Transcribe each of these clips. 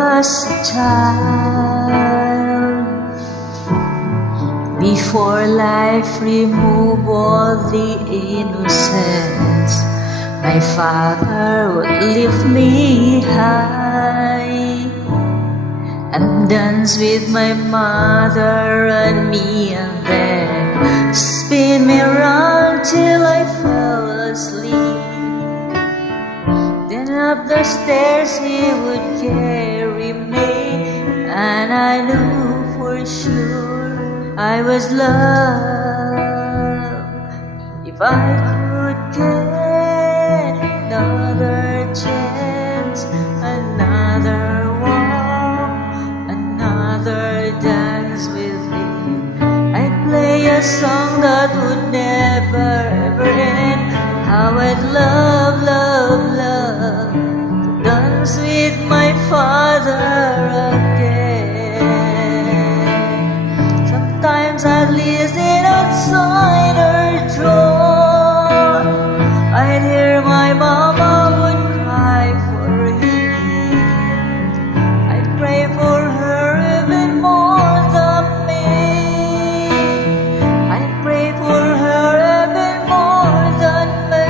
was a child, before life removed all the innocence, my father would lift me high and dance with my mother and me, and then spin me around till I fell asleep. Then up the stairs he would carry me, and I knew for sure I was loved. If I could get another chance, another walk, another dance with him, I'd play a song that would never ever end. How I'd love, love, love to dance with my father again. Sometimes I'd listen outside her door, I'd hear my mama would cry for him. I'd pray for her even more than me. I'd pray for her even more than me.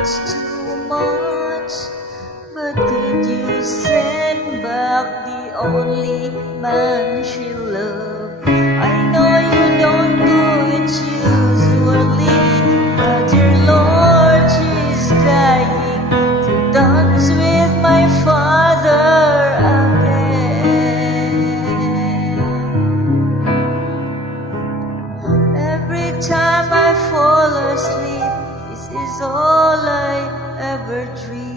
Too much, but could you send back the only man she loved? I know you don't do it usually, but your Lord, she's dying to dance with my father again. Every time I fall asleep, this is all I ever dream.